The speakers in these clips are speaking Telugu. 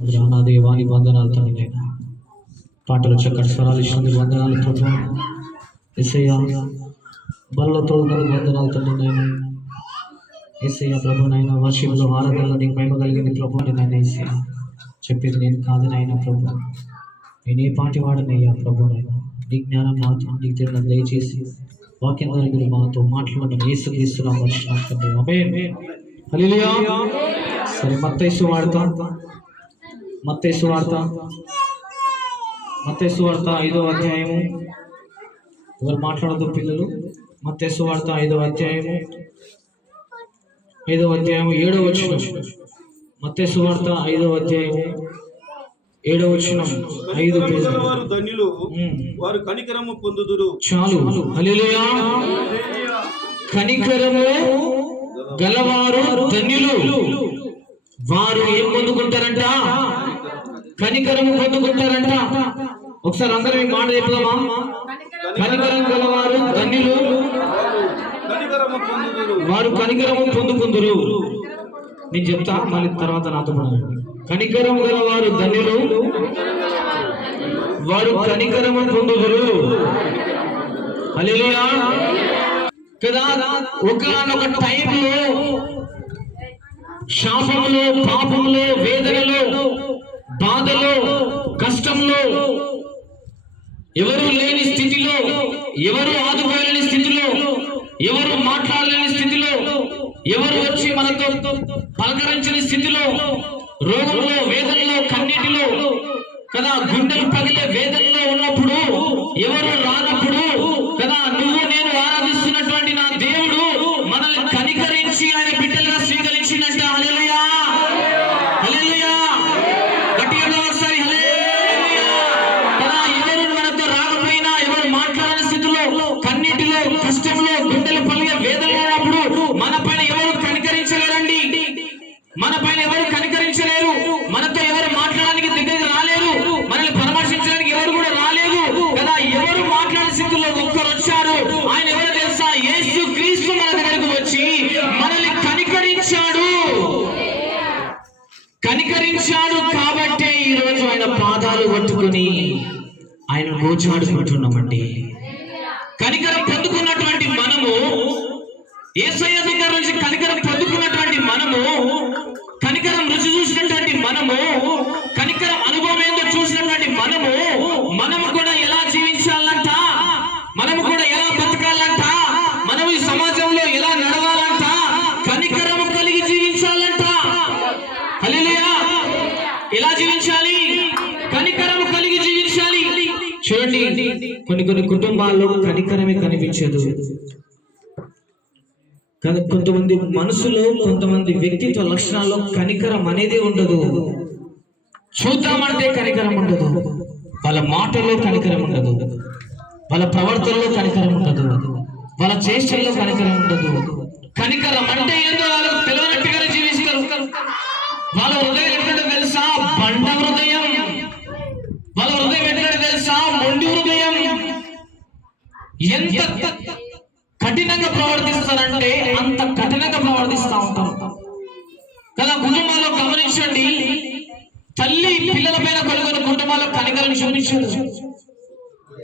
నా దేవాని వందనాలు తండ్రి. పాటలు చక్కటి స్వరాలు ఇచ్చినందుకు వందనాలు ప్రభు ఎస్ఐయ బలలో ఉన్నది వందనాలు తండ్రి నేను ఎస్ఐయ ప్రభు నాయన వర్షంలో ఆరాధనలో నీకు మహిమ కలిగింది ప్రభు అని నేను ఏసయ్య. చెప్పింది నేను కాదు నాయన ప్రభు. నేను ఏ పాటి వాడనయ్యా ప్రభు నాయన. నీ జ్ఞానం మాత్రం నీకు తెలియదు దయచేసి వాక్యం ద్వారా మీరు మాతో మాట్లాడడం ఏసు తీసుకున్నాం వర్షం తండ్రి. ఆమేన్. సరే మత్తైసు వాడతా. మత్తైసు వార్త మత్తైసు వార్త ఐదో అధ్యాయము. ఎవరు మాట్లాడదు పిల్లలు? మత్తైసు వార్త ఐదో అధ్యాయము. ఐదో అధ్యాయము ఏడో వచ్చిన మత్తైసు వార్త ఐదో అధ్యాయము ఏడో వచ్చిన ఐదు. వారు ధన్యులు. వారు కనికరము పొందుదురు. చాలు. హల్లెలూయా. కనికరము గలవారు ధన్యులు. వారు ఏం పొందుకుంటారంట? కనికరము పొందుకుంటారంట. ఒకసారి అందరం ఈ మాట చెప్దామా? కనికరం గలవారు ధన్యులు. వారు కనికరము పొందుకుందురు. నేను చెప్తా మళ్ళీ తర్వాత నాతో కనికరం గలవారు ధన్యులు. వారు కనికరము పొందుదురు. కదా ఒకనొక టైంలో శాపంలో పాపంలో వేదనలో బాధలో కష్టంలో ఎవరు లేని స్థితిలో ఎవరు ఆదుకోలేని స్థితిలో ఎవరు మాట్లాడలేని స్థితిలో ఎవరు వచ్చి మనతో పలకరించని స్థితిలో రోగంలో వేదనలో కన్నీటిలో కదా గుండెలు పగిలే వేదనలో ఉన్నప్పుడు ఎవరు ఏసయ్య దగ్గర నుంచి కనికరం పొందుకున్నటువంటి మనము కనికరం రుచి చూసినటువంటి మనము కనికరం అనుభవం ఏందో చూసినటువంటి మనము మనము కూడా ఎలా జీవించాలంట? మనము కూడా ఎలా బతకాలంట? మనము ఈ సమాజంలో ఎలా నడవాలంట? కనికరము కలిగి జీవించాలంట. హల్లెలూయా. ఎలా జీవించాలి? కనికరము కలిగి జీవించాలి. చూడండి కొన్ని కొన్ని కుటుంబాల్లో కనికరమే కనిపించదు. కానీ కొంతమంది మనసులో కొంతమంది వ్యక్తిత్వ లక్షణాల్లో కనికరం అనేది ఉండదు. చూద్దామంటే కనికరం ఉండదు. వాళ్ళ మాటల్లో కనికరం ఉండదు. వాళ్ళ ప్రవర్తనలో కనికరం ఉండదు. వాళ్ళ చేష్టల్లో కనికరం ఉండదు. కనికరం అంటే ఏందో వాళ్ళకు తెలియనట్టుగానే జీవిస్తారు. వాళ్ళ హృదయం ఎక్కడ తెలుసా? బండ హృదయం. వాళ్ళ హృదయం ఎక్కడ తెలుసా? మొండి హృదయం. ఎంత కఠినంగా ప్రవర్తిస్తారంటే అంత కఠినంగా ప్రవర్తిస్తూ ఉంటాం కదా కుటుంబాల్లో గమనించండి తల్లి పిల్లల పైన కొన్ని కొన్ని కుటుంబాల్లో చూపించారు.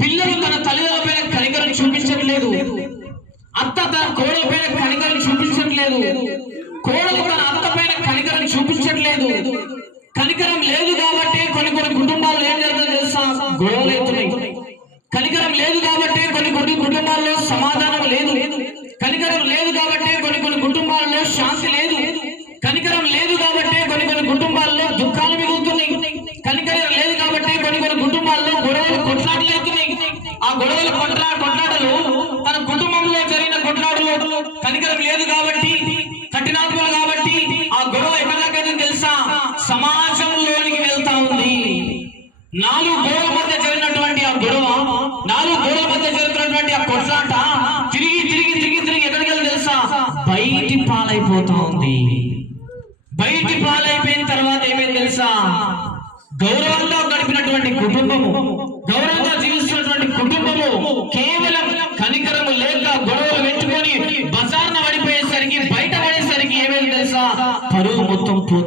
పిల్లలు తన తల్లిదండ్రుల పైన కనికరం చూపించట్లేదు. అత్త తన కోడల పైన కనికరం చూపించట్లేదు. కోడలు తన అత్త పైన కనికరం చూపించట్లేదు. కనికరం లేదు కాబట్టి కొన్ని కొన్ని కుటుంబాలు ఏం జరుగుతుందో తెలుసా? గొడవలు అవుతున్నాయి. కనికరం లేదు కాబట్టి కొన్ని కొన్ని కుటుంబాల్లో సమాధానం లేదు. కనికరం లేదు కాబట్టి కొన్ని కొన్ని కుటుంబాల్లో శాంతి లేదు. కనికరం లేదు కాబట్టి కొన్ని కొన్ని కుటుంబాలు దుఃఖాలు మిగులుతున్నాయి కనికరం లేదు కాబట్టి కొన్ని కొన్ని కుటుంబాల్లో గొడవలు కొట్లాటలు అవుతున్నాయి ఆ గొడవలు కొట్లా కొట్లాటలు తన కుటుంబంలో జరిగిన కొట్లాటలు కనికరం లేదు కాబట్టి కఠినాత్మలు కాబట్టి ఆ గొడవ ఎక్కడ తెలుసా? సమాజంలోనికి వెళ్తా ఉంది. నాలుగు గోడల మధ్య జరిగినటువంటి ఆ గొడవ నాలుగు గోడల మధ్య జరుగుతున్నటువంటి ఆ కొట్లాట తిరిగి తిరిగి తిరిగి తిరిగి ఎక్కడికి తెలుసా? బయటి పాలైపోతా ఉంది. బయటి పాలైపోయిన తర్వాత ఏమైంది తెలుసా? గౌరవంతో గడిపినటువంటి కుటుంబము గౌరవంగా జీవిస్తున్నటువంటి కుటుంబము కేవలం కనికరము లేక గొడవలు పెట్టుకొని బజార్న పడిపోయేసరికి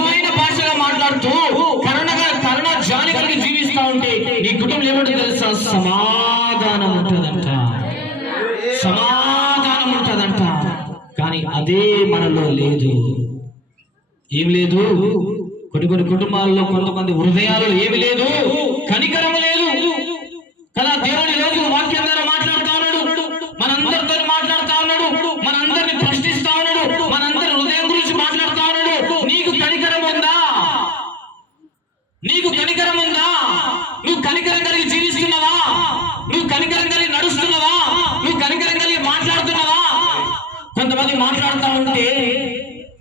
బయట పడేసరికి ఏమైంది తెలుసా పరువు మొత్తం పోతుంది హల్లెలూయా ఉంటదంట కానీ అదే మనలో లేదు ఏం లేదు? కొన్ని కొన్ని కుటుంబాల్లో కొంతమంది హృదయాలు ఏమి లేదు? కనికరం లేదు కదా దేవుని రోజు వాక్యం ద్వారా మాట్లాడుతా ఉన్నాడు మనందరితో మాట్లాడుతా ఉన్నాడు మనందరిని ప్రశ్నిస్తా ఉన్నాడు మనందరి హృదయం గురించి మాట్లాడుతా ఉన్నాడు నీకు కనికరం ఉందా నీకు కనికరం ఉందా నువ్వు కనికరం కలిగి జీవిస్తున్నావా నువ్వు కనికరం కలిగి నడుస్తున్నావా నువ్వు కనికరం కలిగి మాట్లాడుతున్నావా కొంతమంది మాట్లాడుతా ఉంటే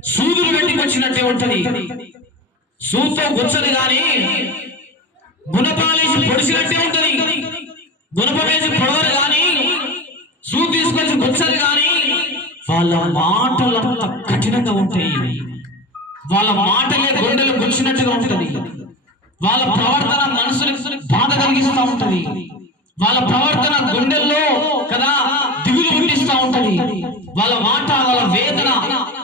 సూదులు పెట్టికొచ్చినట్టే ఉంటది సూతో గుచ్చదు గాని గుణపాలేసి పొడిచినట్టే ఉంటది. గుణపమేసి పొడవరు గాని సూ తీసుకొచ్చి గుచ్చరు గాని వాళ్ళ మాటలు అంత కఠినంగా ఉంటాయి. వాళ్ళ మాటలే గుండెలు గుచ్చినట్టుగా ఉంటది. వాళ్ళ ప్రవర్తన మనసుని బాధ కలిగిస్తూ ఉంటది. వాళ్ళ ప్రవర్తన గుండెల్లో కదా దిగులు పుట్టిస్తూ ఉంటది. వాళ్ళ మాట వాళ్ళ వేదన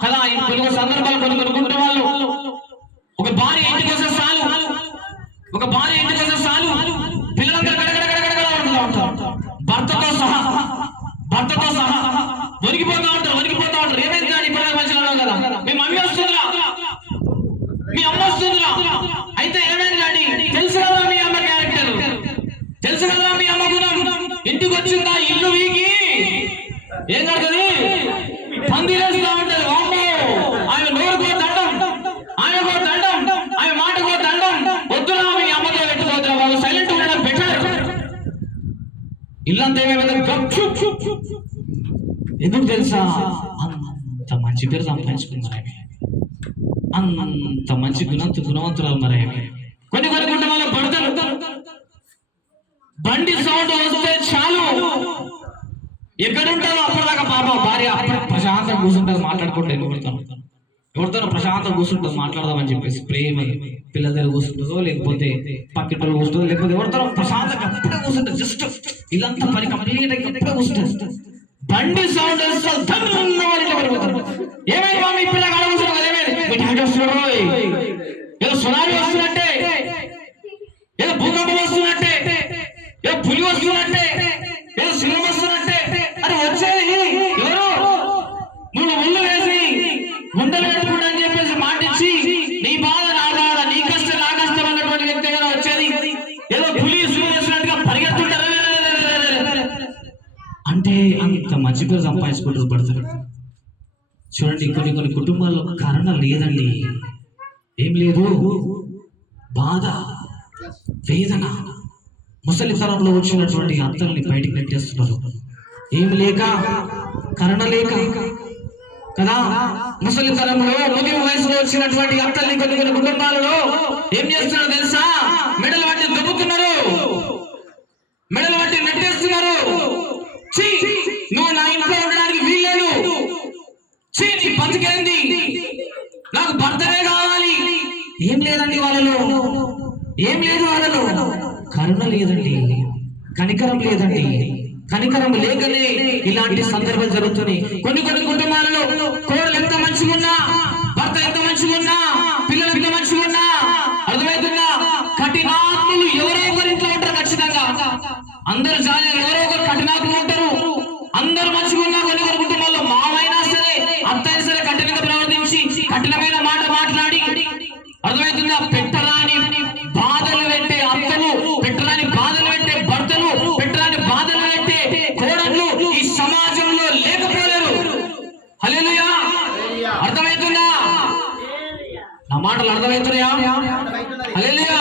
కదా ఈ కొన్ని సందర్భాలు కొన్ని కొన్ని వాళ్ళు ఒక భార్య ఇంటికి వస్తే చాలు. ఒక భార్య ఇంటికి వస్తే చాలు. పిల్లలందరూ గడగడ ఉంటారు. భర్తతో సహా భర్తతో సహా. వణికిపోతా ఉంటారు వణికిపోతా ఉంటారు. ఏమైంది కానీ ఇప్పుడు మంచిగా కదా. మీ మమ్మీ వస్తుందిరా. మీ అమ్మ వస్తుందిరా. అయితే ఏమైంది కానీ తెలుసు కదా మీ అమ్మ క్యారెక్టర్ తెలుసు కదా మీ అమ్మ గుణం. ఇంటికి వచ్చిందా ఇల్లు వీకి? ఏం కడుతుంది? పందిరేస్తుంది. అంత సంపాదించుకున్నారు ఆమె అంత మంచి గుణంత గుణవంతురాలు మరి ఆమె. కొన్ని కొన్ని కుటుంబాల్లో పడతారు. బండి సౌండ్ వస్తే చాలు. ఎక్కడుంటారో అప్పటిదాకా పాప భార్య అప్పుడు ప్రశాంతంగా కూర్చుంటుంది మాట్లాడుకుంటే ఎవరితో ఎవరితో ప్రశాంతంగా కూర్చుంటుంది మాట్లాడదామని చెప్పేసి ప్రేమ పిల్లల దగ్గర కూర్చుంటుందో లేకపోతే పక్కి పిల్లలు కూర్చుంటుందో లేకపోతే ఎవరితో ప్రశాంతంగా అప్పుడే కూర్చుంటుంది జస్ట్ ఇదంతా పని కంప్లీట్ అయ్యి అప్పుడే కూర్చుంటుంది. బండి సౌండ్ వస్తే ధన్నున్న వారికి పడిపోతారు ఏమైంది మా మీ పిల్లగా అడుగుతున్నారు కదా ఏమైంది? మీ డాడీ వస్తున్నాడు ఏదో సునామీ వస్తున్నట్టే. ఏదో భూకంపం వస్తున్నట్టే. ఏదో పులి వస్తున్నట్టే. ఏదో సింహం వస్తున్నట్టే అది వచ్చేది ఎవరు నువ్వు ముళ్ళు వేసి గుండెలు పెట్టుకుంటా అని చెప్పేసి మాటిచ్చి నీ బాధ నా బాధ నీ కష్టం నా కష్టం అన్నటువంటి వ్యక్తి కదా వచ్చేది ఏదో పులి సింహం వేసినట్టుగా పరిగెత్తుంటారు అంటే అంత మంచి పేరు సంపాదించుకుంటూ పడతారు. చూడండి కొన్ని కొన్ని కుటుంబాల్లో కరుణ లేదండి. ఏం లేదు. బాధ వేదన ముసలితనంలో వచ్చినటువంటి అత్తల్ని బయటికి నెట్టేస్తున్నారు. ఏం లేక కరుణ లేక కదా? ముసలితనంలో ముదిమ వయసులో వచ్చినటువంటి అత్తల్ని కొన్ని కొన్ని కుటుంబాలలో ఏం చేస్తున్నారో తెలుసా? మెడలు పట్టి దొబ్బుతున్నారు. మెడలు పట్టి నెట్టేస్తున్నారు ఛీ, నువ్వు నా ఇంట్లో ఉండడానికి వీల్లేదు ఛీ, నీ నాకు భర్తనే కావాలి. ఏం లేదండి వాళ్ళలో. ఏం లేదు వాళ్ళలో. కరుణ లేదండి. కనికరం లేదండి. కనికరం లేకనే ఇలాంటి సందర్భాలు జరుగుతున్నాయి. కొన్ని కొన్ని కుటుంబాలలో కోడలు ఎంత మంచిగా ఉన్నా భర్త ఎంత మంచిగా ఉన్నా పిల్లలు ఎంత మంచిగా ఉన్నా అర్థమవుతుందా కఠినాత్ములు ఎవరో ఒకరి ఇంట్లో ఉంటారు ఖచ్చితంగా అందరు జాలి ఎవరో ఒకరు కఠినాత్ములు ఉంటారు అందరు మంచిగా ఉన్నా కొన్ని కొన్ని కుటుంబాల్లో మామైనా సరే అత్తైనా సరే కఠినంగా ప్రవర్తించి కఠినమైన మాట మాట్లాడి అర్థమవుతుందా పెట్టరాని బాధలు పెట్టే అత్తలు పెట్టరాని బాధలు పెట్టే భర్తలు పెట్టరాని బాధలు పెట్టే కోడళ్ళు ఈ సమాజంలో లేకపోలేరు హల్లెలూయా అర్థమవుతుందా నా మాటలు అర్థమవుతున్నాయా? హల్లెలూయా.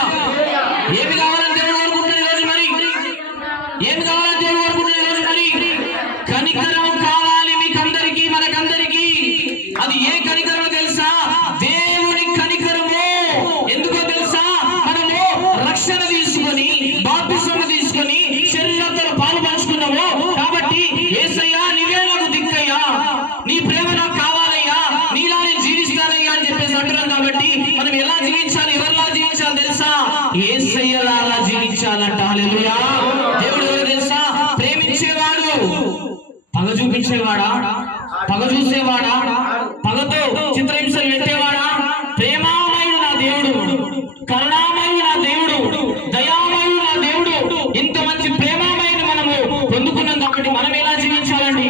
జీవించాలండి?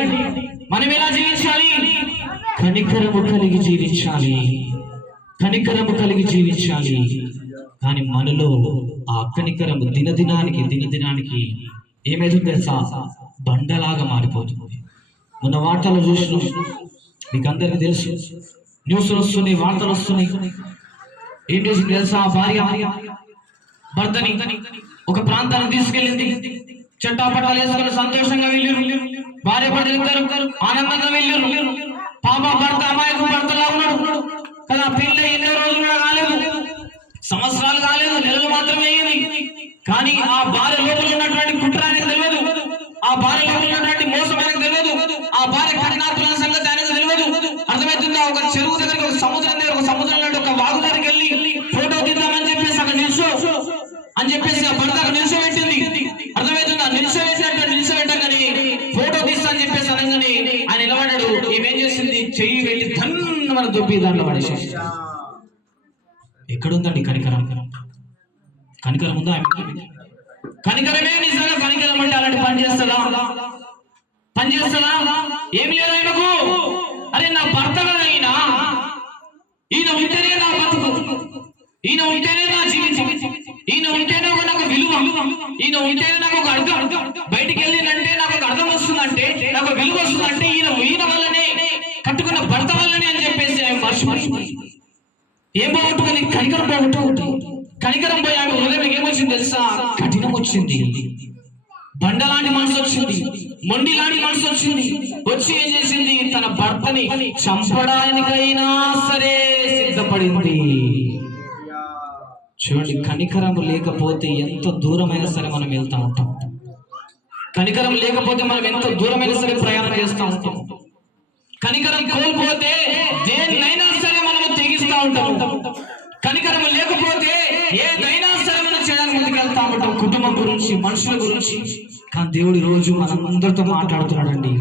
మనం ఎలా జీవించాలి? కనికరము కలిగి జీవించాలి. కనికరము కలిగి జీవించాలి. కానీ మనలో ఆ కనికరము దినదినానికి దినదినానికి ఏమైతే తెలుసా? బండలాగా మారిపోతుంది. మొన్న వార్తలు చూసిన. మీకు అందరికీ తెలుసు. న్యూస్లు వస్తున్నాయి వార్తలు వస్తున్నాయి. ఏం చేసింది తెలుసా? భార్య భర్తని ఒక ప్రాంతానికి తీసుకెళ్ళింది. చెట్టాపట్టాలు వేసుకుని సంతోషంగా వెళ్ళారు. భార్య భర్తలు ఇద్దరు ఆనందంగా వెళ్ళారు. పాప భర్త అమాయకు భర్తలా ఉన్నాడు. కదా పెళ్ళి ఎన్నో రోజులు కూడా కాలేదు. సంవత్సరాలు కాలేదు నెలలు మాత్రమే అయ్యింది. కానీ ఆ భార్య లోపల ఉన్నటువంటి కుట్ర అనేది తెలియదు. ఆ భార్య లోపల ఉన్నటువంటి మోసం అనేది తెలియదు. ఆ భార్య కఠినాత్మ సంగతి అనేది తెలియదు. అర్థమవుతుందా? ఒక చెరువు దగ్గరికి ఒక సముద్రం దగ్గర ఒక సముద్రం లాంటి ఒక వాగు దగ్గరికి వెళ్ళి ఫోటో తీద్దామని చెప్పేసి అక్కడ నిల్చో అని చెప్పేసి ఆ భర్త అక్కడ నిల్చోబెట్టింది అర్థమవుతుందా నిల్చోబెట్టినట్టు నిల్చోబెట్టగానే ఫోటో తీస్తా అని చెప్పేసి అనగానే ఆయన నిలబడ్డాడు ఈమెం చేసింది చెయ్యి వెళ్ళి దొబ్బి దాంట్లో పడేసేసి ఎక్కడుందండి కనికరం? కనికరం ఉందా? కనికరమే నిజంగా కనికరం అంటే అలాంటి పని చేస్తుందా? పని చేస్తుందా? ఏం లేదు ఆయనకు? అరే నా భర్త కదా ఈయన. ఈయన ఉంటేనే నా బతుకు. ఈయన ఉంటేనే నా జీవితం. ఈయన ఉంటేనే నాకు విలువ. ఈయన ఉంటేనే మనిషి ఏం బాగుంటుంది కనికరం బాగుంటుంది కనికరం పోయి ఆమె హృదయం ఏమొచ్చింది తెలుసా? కఠినం వచ్చింది. బండలాంటి మనసు వచ్చింది. మొండి లాంటి మనసు వచ్చింది. వచ్చి ఏం చేసింది? తన భర్తని చంపడానికైనా సరే సిద్ధపడింది. చూడండి కనికరం లేకపోతే ఎంత దూరమైనా సరే మనం వెళ్తా ఉంటాం. కనికరం లేకపోతే మనం ఎంత దూరమైనా సరే ప్రయాణం చేస్తూ ఉంటాం. కనికరం కోల్పోతే దేన్నైనా సరే మనము తెగిస్తూ ఉంటాం. కనికరం లేకపోతే ఏదైనా సరే మనం చేయడానికి ముందుకు వెళ్తా ఉంటాం. కుటుంబం గురించి మనుషుల గురించి. కానీ దేవుడు రోజు రోజు మనందరితో మాట్లాడుతున్నాడండి.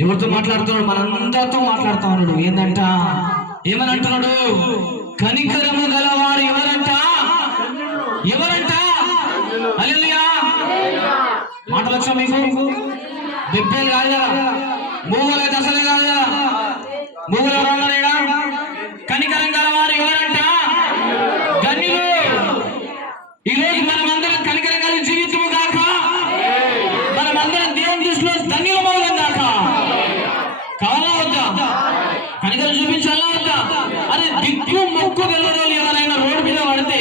ఎవరితో మాట్లాడుతున్నాడు? మనందరితో మాట్లాడుతా ఉన్నాడు. ఏంటంట ఏమని అంటున్నాడు కనికరము గలవారు ఎవరంట? ఎవరంట? హల్లెలూయా. మాటలు వచ్చా మీకు? బెబ్బేలు కాదా కదా మూగలు అయితే అసలే కాదు కదా మూగలు ఎవరు ఉన్నారేడా కనికరం గల వారు ఎవరంట ధన్యులు ఈ రోజు మనం అందరం కనికరం కలిగి జీవితము కాక మనం అందరం దేవుని దృష్టిలో ధన్యుల మౌలం కాక కావాలా వద్దా కనికరం చూపించాలా వద్దా అరే దిక్కు మొక్కు వెళ్ళరోళ్ళు ఎవరైనా రోడ్డు మీద పడితే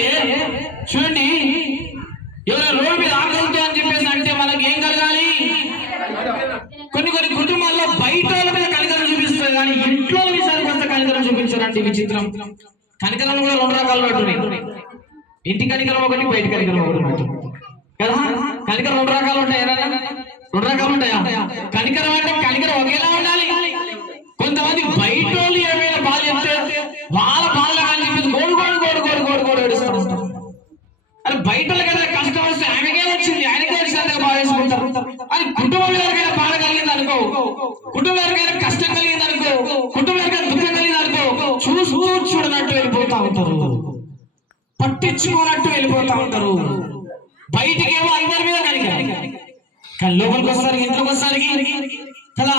చూడండి ఎవరైనా రోడ్డు మీద ఆకలితో అని చెప్పేసి అంటే మనకి ఏం కలగాలి కొన్ని కొన్ని కుటుంబాల్లో బయట వాళ్ళ మీద కనికరం చూపిస్తారు కానీ ఇంట్లో విషయానికి వస్తే కనికరం చూపించారండి విచిత్రం కనికరం కూడా రెండు రకాలు పెట్టున్నాయి ఇంటి కనికరం ఒకటి బయట కనికరం ఒకటి కదా? కనికరం రెండు రకాలు ఉంటాయి రెండు రకాలు ఉంటాయా? కనికరం అంటే కనికరం ఒకేలా ఉండాలి. కొంతమంది బయట వాళ్ళు ఏమైనా బాధ చెప్తే వాళ్ళ బాధలు కానీ చెప్పేసి గోడు గోడు గోడు గోడు గోడు గోడు ఏడుస్తూ ఉంటారు. అని బయట కదా కష్టం వస్తే ఆయనకే వచ్చింది ఆయనకే వచ్చినందుకు బాధ చేసుకుంటారు. అని కుటుంబం ఎవరికైనా బాధ కలిగింది అనుకో కుటుంబం ఎవరికైనా కష్టం కలిగింది అనుకో కుటుంబం ఎవరికైనా దుఃఖం కలిగింది అనుకో చూస్తూ చూడనట్టు వెళ్ళిపోతా ఉంటారు పట్టించుకోనట్టు వెళ్ళిపోతా ఉంటారు. బయటికి ఏమో అందరి మీద కనికరం కానీ లోపలికి వస్తారు ఇంట్లోకి వస్తారు. కదా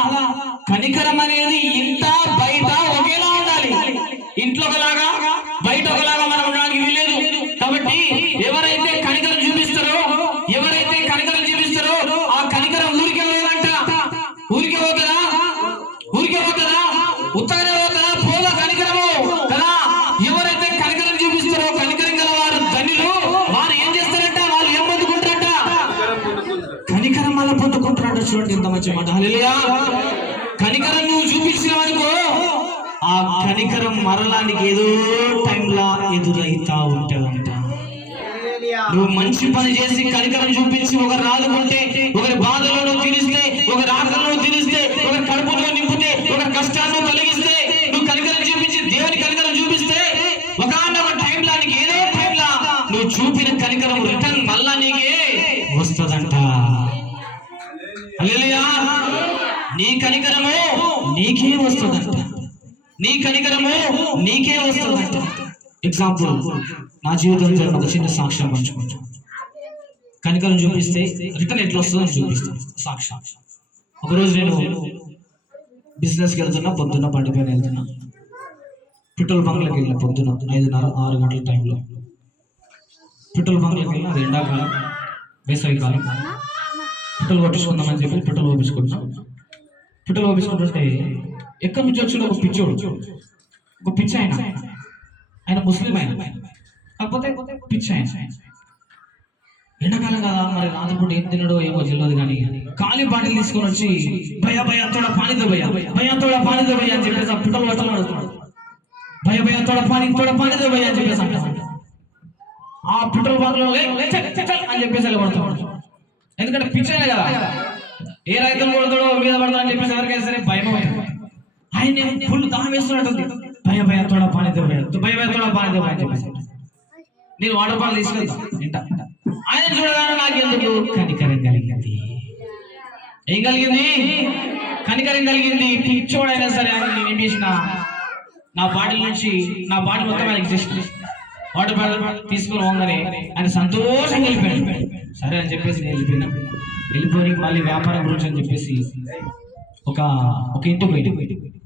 కనికరం అనేది ఇంత బయట ఒకేలా ఉండాలి ఇంట్లో ఒకలాగా బయట ఒకలాగా మనం ఉండడానికి వీలేదు కాబట్టి ఎవరైతే కనికరం చూపిస్తారో ఎవరైతే కనికరం చూపిస్తారో ఆ కనికరం ఊరికే పోవాలంట ఊరికే పోతుందా ఊరికే పోతుందా ఉత్తగానే పోతుందా పోదా కనికరము కదా ఎవరైతే కనికరం చూపిస్తారో కనికరం గల వారు ధన్యులు వారు ఏం చేస్తారంట వాళ్ళు ఏం పొందుకుంటారంట కనికరం వల్ల పొందుకుంటున్నాడు చూడండి ఎంత మంచి మాట హల్లెలూయా కనికరం నువ్వు చూపించినవనుకో ఆ కనికరం మరలానికి ఏదో టైంలా ఎదురైతా ఉంటావంట నువ్వు మంచి పని చేసి కనికరం చూపించి ఒకరు రాదుకుంటే ఒకరి బాధలో తీరిస్తే ఒకరి ఆకలి నీ కనికరము నీకే వస్తుందంట. ఎగ్జాంపుల్ నా జీవితంలో జరిగిన ఒక చిన్న సాక్ష్యం పంచుకుంటాను కనికరం చూపిస్తే రిటర్న్ ఎట్లా వస్తుందని చూపిస్తాను సాక్ష్యం. ఒకరోజు నేను బిజినెస్కి వెళ్తున్నా పొద్దున్న బండి పైన వెళ్తున్నా. పెట్రోల్ బంక్లోకి వెళ్ళిన పొద్దున ఐదున్నర ఆరు గంటల టైంలో. పెట్రోల్ బంక్లోకి వెళ్ళిన అది ఎండాకాలం వేసవి కాలం పెట్రోల్ కొట్టించుకుందామని చెప్పి పెట్రోల్ పంపించుకుంటున్నాం పెట్రోల్ పంపించుకుంటుంటే ఎక్కడి నుంచి వచ్చాడు ఒక పిచ్చోడు. ఒక పిచ్చి ఆయన. ఆయన ముస్లిం ఆయన. కాకపోతే పిచ్చి ఆయన. ఎండాకాలం కదా మరి రాత్రిపూట ఏం తినడో ఏమో తెలియదు కానీ ఖాళీ బాటిల్ తీసుకొని వచ్చి భయ భయ తోడ పానితో భయ. భయ తోడ పానితో భయ అని చెప్పేసి ఆ పిట్టలు బట్టలు అడుగుతున్నాడు భయ భయ తోడ పాని తోడ పానితో భయ అని చెప్పేసి ఆ పెట్రోల్ బాటిల్ అని చెప్పేసి వెళ్ళబడతాడు ఎందుకంటే పిచ్చనే కదా. ఏ రైతులు కొడతాడో మీద పడతాడో అని చెప్పేసి ఎవరికైనా సరే భయం ఆయన ఫుల్ దాహం వేస్తున్నట్టుంది భయ భయ తోడ పానితో భయ భయ భయ తోడ పానితో అని చెప్పేసి. నేను వాటర్ పాలు తీసుకెళ్తా. తింటా. ఆయన చూడగానే నాకు ఎందుకు? కనికరం కలిగింది. ఏం కలిగింది? కనికరం కలిగింది. పిచ్చోడైనా సరే అని నేను ఏం చేసిన నా బాటిల్ నుంచి నా బాటిల్ మొత్తం ఆయనకి జస్ట్ వాటర్ బాటిల్ తీసుకుని పోగానే ఆయన సంతోషంగా వెళ్ళిపోయాడు. సరే అని చెప్పేసి నేను వెళ్ళిపోయినా. వెళ్ళిపోయి మళ్ళీ వ్యాపారం గురించి అని చెప్పేసి ఒక ఒక ఇంటికి పోయి ఆ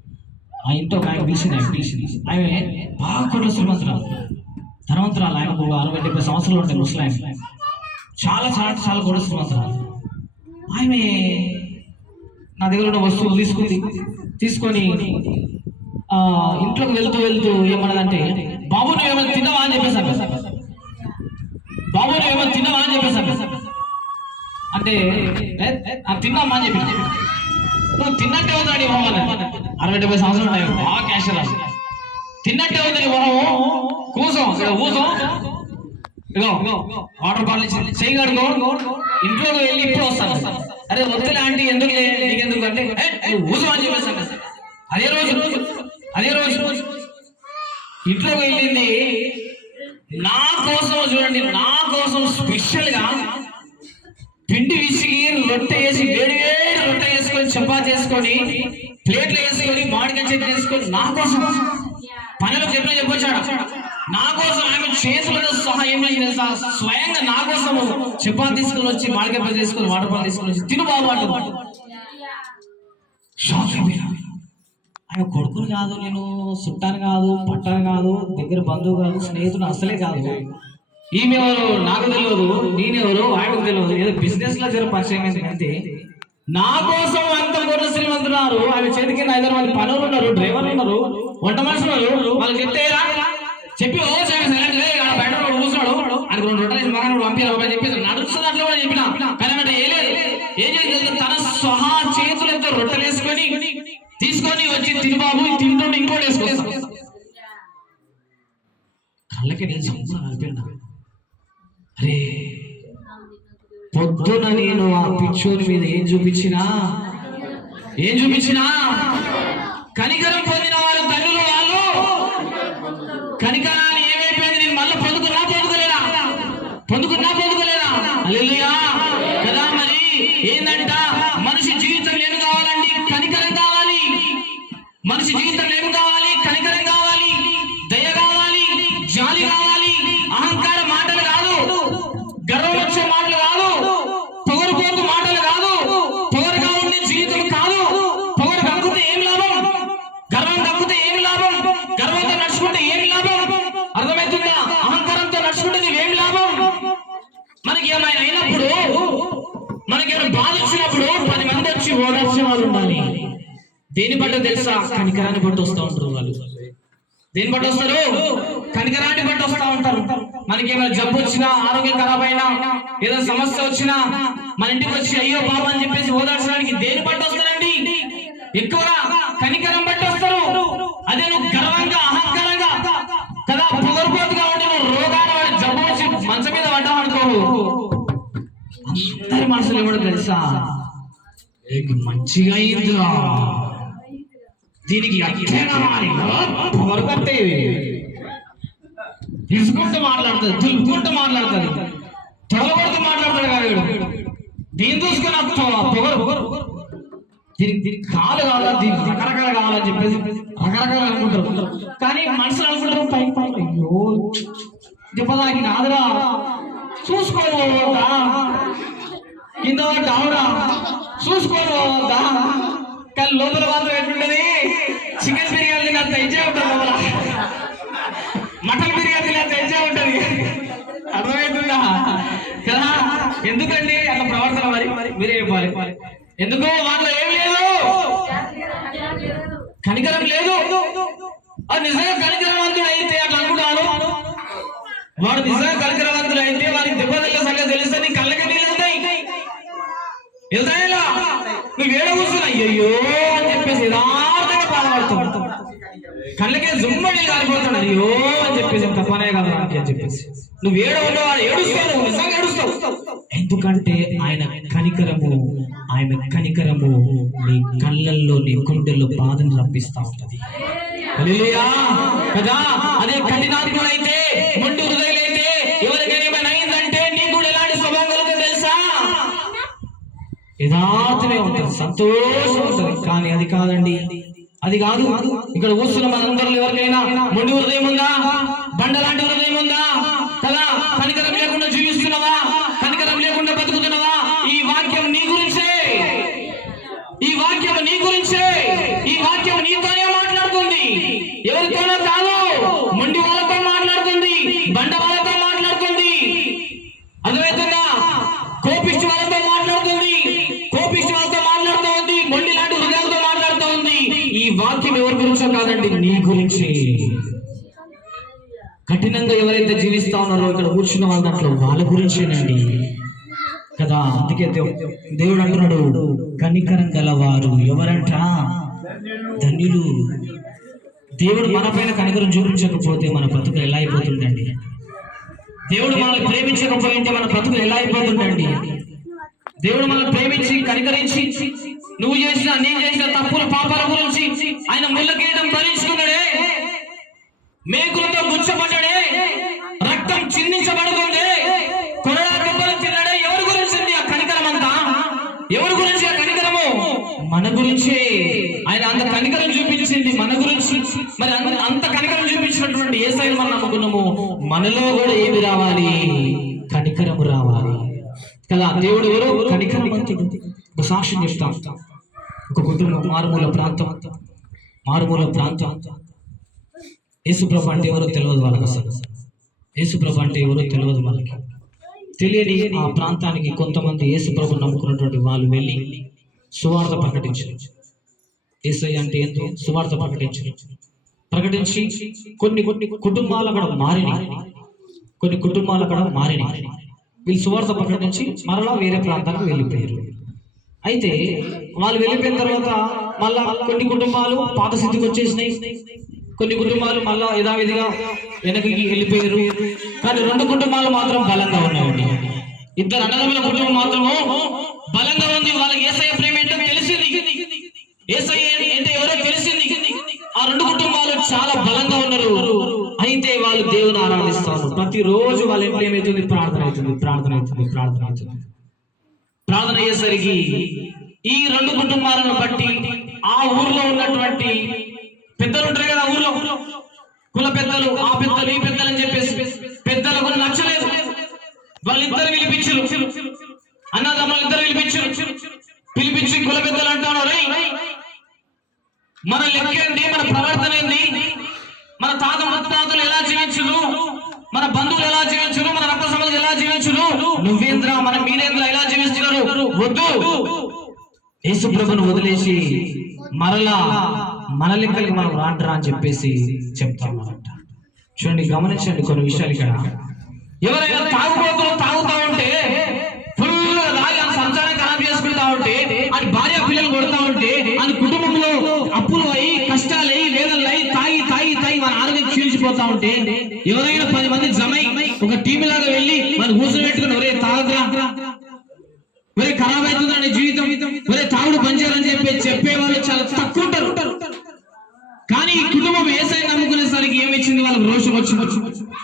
ఇంట్లో ఒక ఆయన పిలిచింది ఆయన పిలిచింది ఆమె బాగా కొట్ల శ్రీమంతురాలు ధనవంతురాలు ఆయనకు ఒక అరవై డెబ్బై సంవత్సరాలు ఉంటాయి ముసలాయన చాలా చాలా చాలా కూడా శ్రీమంతురాలు ఆమె నా దగ్గర ఉన్న వస్తువులు తీసుకుంది. తీసుకొని ఆ ఇంట్లోకి వెళ్తూ వెళ్తూ ఏమన్నదంటే బాబు నువ్వు ఏమైనా తిన్నావా? అని చెప్పేసాను బాబు నువ్వు ఏమైనా తిన్నావా? అని చెప్పేసాను అంటే తిన్నామా? అని చెప్పి నువ్వు తిన్నట్టే అవుతాడు ఈ మొహం అరవై డెబ్బై సంవత్సరాలు ఉన్నాయి బాగా క్యాష్ తిన్నట్టే ఉంది నీ మొహం? కూసం ఇక్కడ కూసం. ఇగో వాటర్ బాటిల్ ఇచ్చి ఇంట్లో ఇంట్లోకి వెళ్ళి ఇప్పుడు వస్తాను. అరే వద్దులే ఆంటీ ఎందుకు నీకు ఎందుకు అంటే కూసం అని చెప్పేసాను అదే రోజు అదే రోజు. ఇంట్లోకి వెళ్ళింది నా కోసం చూడండి నా కోసం స్పెషల్గా పిండి విసిగి రొట్టె వేసి వేడి వేడి చేసుకొని ప్లేట్లు వేసుకొని మామిడికాయ చెట్టు వేసుకొని నా కోసం. పనులు చెప్పిన చెప్పొచ్చాడు. నా కోసం ఆమె చేతులతో సహాయం తెలుసా? స్వయంగా నా కోసము చపాతి తీసుకొని వచ్చి మామిడికాయ పని తీసుకొని వాటర్ పాలు తీసుకొని వచ్చి తిను బాబు అంటుంది. షాక్ అయిపోయినా. ఆమె కొడుకుని కాదు నేను చుట్టాను కాదు పట్టాను కాదు దగ్గర బంధువు కాదు స్నేహితుడు అసలే కాదు. ఈమె ఎవరు? నాకు తెలియదు నేనెవరు? ఆయనకు తెలియదు. ఏదో బిజినెస్లో జరిగిన పరిచయం అయింది అంతే. నా కోసం అంత గొర్రె శ్రీమంతున్నారు ఆమె చేతికి ఐదారు మంది పనులు ఉన్నారు డ్రైవర్లు ఉన్నారు వంట మనుషులు ఉన్నారు. వాళ్ళకి చెప్తే చెప్పి ఓ సైలెంట్ సైలెంట్ బయట వాడు కూర్చున్నాడు ఆయన రెండు రొట్టెలు మగన్ పంపించారు అని చెప్పేసి నడుస్తున్న కూడా చెప్పిన. కానీ అంటే ఏ లేదు ఏం చేయాలి తన స్వహా చేతులతో రొట్టెలు వేసుకొని తీసుకొని వచ్చి తిని బాబు తింటుంటే ఇంకోటి వేసుకొస్తాం కళ్ళకి నేను సంపూర్ణ అరే పొద్దున నేను ఆ పిచ్చోని మీద ఏం చూపించినా? ఏం చూపించినా? కనికరం పొందిన వారు తల్లులు వాళ్ళు. కనికరం దేని తెలుసా? కనికరాన్ని బట్టి వస్తూ ఉంటారు వాళ్ళు. దేని బట్టి వస్తారు కనికరాన్ని బట్టి వస్తూ ఉంటారు. మనకి ఏమైనా జబ్బు వచ్చినా ఆరోగ్యం ఖరాబ్ అయినా ఏదైనా సమస్య వచ్చినా మన ఇంటికి వచ్చి అయ్యో బాబా అని చెప్పేసి ఓదార్చడానికి దేని బట్టి వస్తారండి ఎక్కువగా కనికరం బట్టి వస్తారు అదే నువ్వు గర్వంగా అహంకారంగా కదా పొగరుపోతుగా ఉంటే నువ్వు రోగాన జబ్బు వచ్చి మంచం మీద పడ్డావు అనుకో. అందరి మనసులు ఎవడో తెలుసా? మంచిగా అయిందిరా? దీనికి అట్లే కావాలి మాట్లాడుతుంది దులుపుకుంటూ మాట్లాడుతుంది. తొలగొడుతూ మాట్లాడతాడు కాదు వీడు. దీన్ని చూసుకుని అప్పుడు పొగరు. దీనికి దీనికి కాలు కావాలా? దీనికి రకరకాలు కావాలని చెప్పేసి రకరకాలు అనుకుంటారు. కానీ మనుషులు అనుకుంటారు పైకి పైకి అయ్యో చెప్పదానికి నాదురా. చూసుకోవద్దా కింద పడ్డావురా చూసుకోవద్దా కానీ లోపల మాత్రం ఎట్లుంటది? చికెన్ బిర్యానీ తిన్నంత ఎంజాయ్ ఉంటుంది లోపల. మటన్ బిర్యానీ తిన్నంత ఎంజాయ్ ఉంటుంది. అర్థమవుతుందా కదా? ఎందుకండి అట్లా ప్రవర్తన మరి? మీరే చెప్పాలి. ఎందుకు వాళ్ళలో ఏం లేదు? కనికరం లేదు. అది నిజంగా అంతా అయితే అట్లా అనుకుంటాను వాడు నిజంగా కనికరం అయితే వారికి దెబ్బ తగ్గ సంగతి తెలిస్తే నీ కళ్ళకి నీళ్ళు వెళ్తాయి వెళ్తాయిలా నువ్వు ఏడ కూర్చున్నా అయ్యో అని చెప్పేసి యథార్థంగా బాధపడుతావు కళ్ళకే జుమ్మడి కారిపోతాడు అయ్యో అని చెప్పేసి ఇంత పనే కదా నాకు అని చెప్పేసి. నువ్వు ఏడ ఏడుస్తావు నువ్వు నిజంగా ఏడుస్తావు. ఎందుకంటే ఆయన కనికరము ఆయన కనికరము నీ కళ్ళల్లో నీ గుండెల్లో బాధను రప్పిస్తా ఉంటది. కదా? అదే కఠినాత్ముడైతే మొండి హృదయులైతే ఎవరికైనా ఏమైనా అయిందంటే నీకు కూడా ఎలాంటి స్వభావం కలుగుతుంది తెలుసా? యథార్థమే ఉంటుంది సంతోషం ఉంటుంది. కానీ అది కాదండి. అది కాదు ఇక్కడ కూర్చున్న మనందరిలో ఎవరికైనా మొండి హృదయం ఉందా? బండలాంటి హృదయం ఉందా కదా కనికరం లేకుండా జీవిస్తున్నావా కనికరం లేకుండా బతుకుతున్నావా ఈ వాక్యం నీ గురించే ఈ వాక్యం నీ గురించే ఈ వాక్యం నీతోనే మాట్లాడుతుంది ఎవరితోనో కాదు మొండి వాళ్ళతో మాట్లాడుతుంది బండ వాళ్ళతో మాట్లాడుతుంది అర్థమవుతుందా కోపిష్టి వాళ్ళతో మాట్లాడుతుంది కోపిష్టి వాళ్ళతో మాట్లాడుతూ ఉంది మొండి లాంటి హృదయాలతో మాట్లాడుతూ ఉంది ఈ వాక్యం ఎవరి గురించో కాదండి నీ గురించి కఠినంగా ఎవరైతే ఉన్నారో ఇక్కడ కూర్చున్న వాళ్ళ దాంట్లో వాళ్ళ గురించేనండి కదా? అందుకే దేవుడు అంటున్నాడు కనికరం గలవారు ఎవరంట? ధన్యులు. దేవుడు మన పైన కనికరం చూపించకపోతే మన బతుకులు ఎలా అయిపోతుందండి? దేవుడు మనల్ని ప్రేమించకపోయింటే మన బతుకులు ఎలా అయిపోతుందండి? దేవుడు మనల్ని ప్రేమించి కనికరించి నువ్వు చేసిన నేను చేసిన తప్పుల పాపాల గురించి ఆయన ముళ్ళకేయడం భరించుకున్నాడే. మేకులతో గుచ్చబడ్డాడే రక్తం చిందించబడుతుంది కొరడా దెబ్బలు తిన్నాడే. ఎవరి గురించి ఆ కనికరం అంతా ఎవరి గురించి ఆ కనికరము? మన గురించే. ఆయన అంత కనికరం చూపించింది మన గురించి. మరి అంత- కనికరం చూపించినటువంటి ఏ సైన్ మనం నమ్ముకున్నాము మనలో కూడా ఏమి రావాలి? కనికరము రావాలి. కదా దేవుడు ఎవరు? కనికరమంతుడు ఒక సాక్ష్యం చెప్తాం. ఒక కుటుంబం మారుమూల ప్రాంతం. మారుమూల ప్రాంతం. యేసుప్రభు అంటే ఎవరో తెలియదు వాళ్ళకి అసలు. యేసుప్రభు అంటే ఎవరో తెలియదు మనకి. తెలియని ఆ ప్రాంతానికి కొంతమంది యేసుప్రభు నమ్ముకున్నటువంటి వాళ్ళు వెళ్ళి సువార్త ప్రకటించారు. ఏసై అంటే ఏంటో సువార్త ప్రకటించారు. ప్రకటించి కొన్ని కొన్ని కుటుంబాలు అక్కడ మారిన కొన్ని కుటుంబాలు అక్కడ మారిన వీళ్ళు సువార్త ప్రకటించి మరలా వేరే ప్రాంతానికి వెళ్ళిపోయారు. అయితే వాళ్ళు వెళ్ళిపోయిన తర్వాత మళ్ళా కొన్ని కుటుంబాలు పాత స్థితికి వచ్చేసినాయి. కొన్ని కుటుంబాలు మళ్ళా యథావిధిగా వెనకకి వెళ్ళిపోయారు. కానీ రెండు కుటుంబాలు మాత్రం బలంగా ఉన్నాయండి ఇద్దరు అన్నదమ్ముల కుటుంబం మాత్రము బలంగా ఉంది. వాళ్ళకి ఏసఐ ప్రేమ ఏంటో తెలిసింది. ఏసఐ అంటే ఎవరో తెలిసింది. ఆ రెండు కుటుంబాలు చాలా బలంగా ఉన్నారు. అయితే వాళ్ళు దేవుని ఆరాధిస్తారు. ప్రతిరోజు వాళ్ళ ఇంట్లో ఏమవుతుంది ప్రార్థన అవుతుంది ప్రార్థన అవుతుంది ప్రార్థన అవుతుంది. ప్రార్థన అయ్యేసరికి ఈ రెండు కుటుంబాలను బట్టి ఆ ఊర్లో ఉన్నటువంటి పెద్దలు ఉంటారు కదా ఊర్లో? కుల పెద్దలు ఆ పెద్దలు ఈ పెద్దలు అని చెప్పేసి పెద్దలకు నచ్చలేదు. వాళ్ళిద్దరు పిలిపించరు. అన్నదమ్ములు ఇద్దరు పిలిపించరు. పిలిపించి కుల పెద్దలు అంటాడు రై మన లెక్క ఏంటి మన ప్రవర్తన ఏంది? మన తాత ముత్తాతలు ఎలా జీవించరు? మన బంధువులు ఎలా జీవించరు? మన రక్త సంబంధులు ఎలా జీవించరు? నువ్వేంద్ర మన మీరేంద్ర ఎలా జీవిస్తున్నారు? వద్దు. యేసు ప్రభును వదిలేసి మరలా మన లెక్కలకి మనం రాంటరా అని చెప్పేసి చెప్తామన్నమాట. చూడండి గమనించండి కొన్ని విషయాలు ఇక్కడ. ఎవరైనా తాగుబోతులు తాగుతా ఉంటే ఫుల్ రాగి అని సంసారం ఖరాబ్ చేసుకుంటా ఉంటే అని భార్య పిల్లలు కొడతా ఉంటే అని కుటుంబంలో అప్పులు అయి కష్టాలు అయి వేదనలు అయి తాగి తాగి తాగి మన ఆరోగ్యం క్షీణించిపోతా ఉంటే ఎవరైనా పది మంది జమై ఒక టీం లాగా వెళ్ళి మన కూర్చొని పెట్టుకుని ఒరే తాగరా ఒరే ఖరాబ్ అవుతుందండి జీవితం. ఒరే తాగు పనిచేయాలని చెప్పి చెప్పే వాళ్ళు చాలా తక్కువ ఉంటారు కానీ ఈ కుటుంబం ఏసై నమ్ముకునేసరికి ఏమి ఇచ్చింది రోషం వచ్చి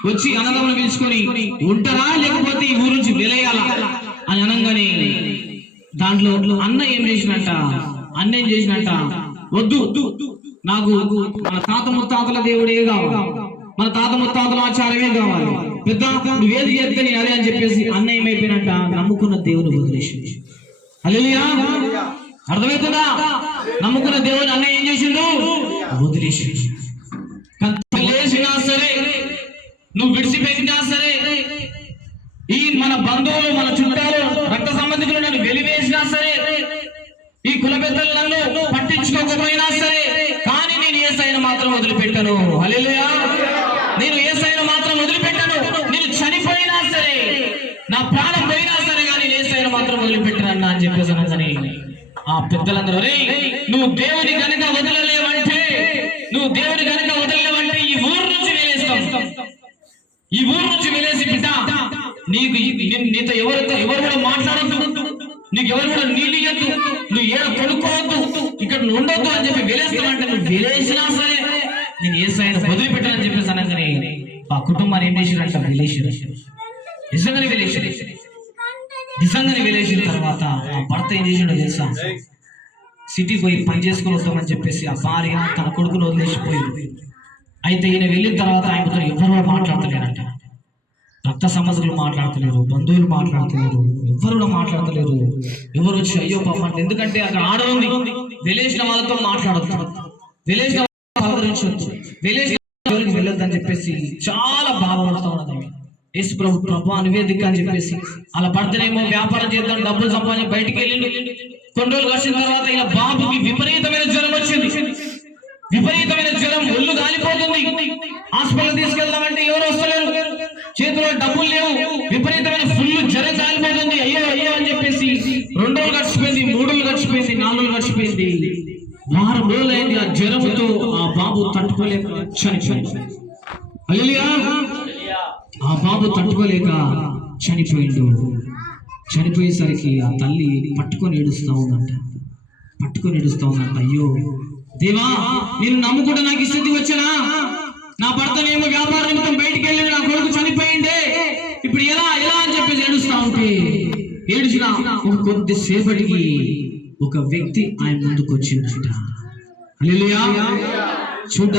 వచ్చి అన్నదమ్ములు పిలుచుకొని ఉంటారా? లేకపోతే ఈ ఊరు నుంచి వెలయాలా అని అనగానే దాంట్లో అన్న ఏం చేసినట్ట? అన్న ఏం చేసినట్ట? వద్దు నాకు మన తాత ముత్తాతల దేవుడే కావాలి. మన తాత ముత్తాతల ఆచారమే కావాలి. పెద్ద నువ్వేది చేస్తే నేను అదే అని చెప్పేసి అన్న ఏమైపోయినట్ట? నమ్ముకున్న దేవుని వదిలేసి హల్లెలూయా. అర్థమవుతుందా? నమ్ముకున్న దేవుని అన్న ఏం చేసిండు? వదిలేసి నువ్వు విడిచిపెట్టినా సరే ఈ మన బంధువులు మన చుట్టాలు రక్త సంబంధికులు నన్ను వెలివేసినా సరే ఈ కుల పెద్దలు నన్ను పట్టించుకోకపోయినా సరే కానీ నేను ఏ సైన్ మాత్రం వదిలిపెట్టాను. హల్లెలూయా. నేను ఏ సైన్ మాత్రం వదిలిపెట్టాను. నేను చనిపోయినా సరే నా ప్రాణం పోయినా సరే కానీ ఏ సైన్ మాత్రం వదిలిపెట్టాను అని చెప్పేసి అనగానే ఆ పెద్దలందరూ రే నువ్వు దేవుని కనుక వదలలేవంటే నువ్వు దేవుని కనుక వదలలేవంటే ఈ ఊరు నుంచి వేలేస్తాం ఈ ఊరు నుంచి వెళ్ళేసి బిడ్డ నీకు నీతో ఎవరితో ఎవరు కూడా మాట్లాడద్దు. నీకు ఎవరు కూడా నీళ్ళు నువ్వు ఏడ పడుకోవద్దు. ఇక్కడ నువ్వు ఉండొద్దు అని చెప్పి వెళ్ళేస్తానంటే నువ్వు వెళ్ళేసినా సరే నేను ఏ సైన్ వదిలిపెట్టానని చెప్పేసి అనగానే ఆ కుటుంబాన్ని ఏం చేసిరంట వెళ్ళేసి నిజంగానే వెళ్ళేసి నిజంగానే వెళ్ళేసిన తర్వాత ఆ భర్త ఏం చేసిండో తెలుసా? సిటీ పోయి పని చేసుకుని వస్తామని చెప్పేసి ఆ భార్య తన కొడుకును వదిలేసిపోయింది. అయితే ఈయన వెళ్ళిన తర్వాత ఆయనతో ఎవరు కూడా మాట్లాడతలేరంట. రక్త సంబంధులు మాట్లాడతలేరు బంధువులు మాట్లాడతలేరు ఎవరు కూడా మాట్లాడతలేరు. ఎవరు వచ్చి అయ్యో పాప అంటే. ఎందుకంటే అక్కడ ఆడ ఉంది వెలేసిన వాళ్ళతో మాట్లాడద్దు. వెలేసిన పలకరించొద్దు వెలేసిన వెళ్ళొద్దు అని చెప్పేసి చాలా బాధపడుతూ ఉన్నది ఆమె. యేసు ప్రభు ప్రభా నివేదిక అని చెప్పేసి. అలా భర్తనేమో వ్యాపారం చేద్దాం డబ్బులు సంపాదించి బయటికి వెళ్ళి కొన్ని రోజులు వచ్చిన తర్వాత ఇలా బాబుకి విపరీతమైన జ్వరం వచ్చింది. విపరీతమైన జ్వరం ఒళ్ళు కాలిపోతుంది హాస్పిటల్ తీసుకెళ్దామంటే ఎవరు వస్తలేరు? చేతిలో డబ్బులు లేవు. విపరీతమైన ఫుల్ జ్వరం కాలిపోతుంది అయ్యో అయ్యో అని చెప్పేసి రెండు రోజులు గడిచిపోయింది మూడు రోజులు గడిచిపోయింది నాలుగు రోజులు గడిచిపోయింది. వారం రోజులైంది ఆ జ్వరంతో ఆ బాబు తట్టుకోలేక చనిపోయింది ఆ బాబు తట్టుకోలేక చనిపోయిండు. చనిపోయేసరికి ఆ తల్లి పట్టుకొని ఏడుస్తా ఉందంట. పట్టుకొని ఏడుస్తా ఉందంట అయ్యో దేవా నేను నమ్ముకుంటే నాకు ఈ స్థితి వచ్చానా? నా భర్తనేమో వ్యాపార నిమిత్తం బయటికి వెళ్ళి నా కొడుకు చనిపోయిందే. ఇప్పుడు ఎలా ఎలా అని చెప్పేసి ఏడుస్తా ఉంటే ఏడుచిన ఒక కొద్దిసేపటికి ఒక వ్యక్తి ఆయన ముందుకు వచ్చిందట. హల్లెలూయా. చూడ్డానికి